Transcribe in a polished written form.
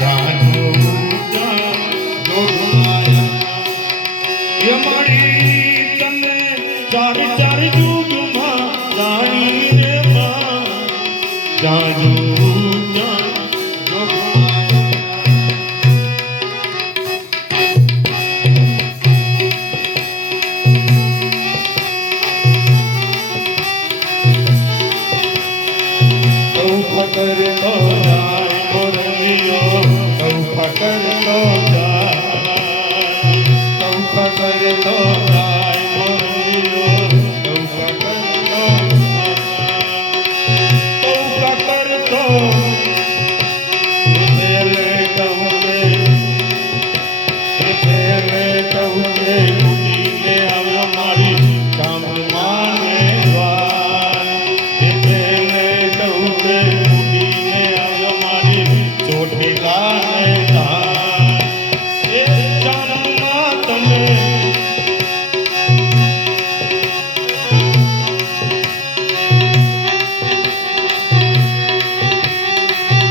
જાનો જાનો એ મારી તને ચાર ચાર યુગમાં રાણી રે માં જાનો करतो जाए मुरलियो तौफा करतो जाए तौफा करतो जाए मुरलियो तौफा करतो तौफा करतो तेरे कहूँगे उठीने हम हमारी काम माने ચોટીલા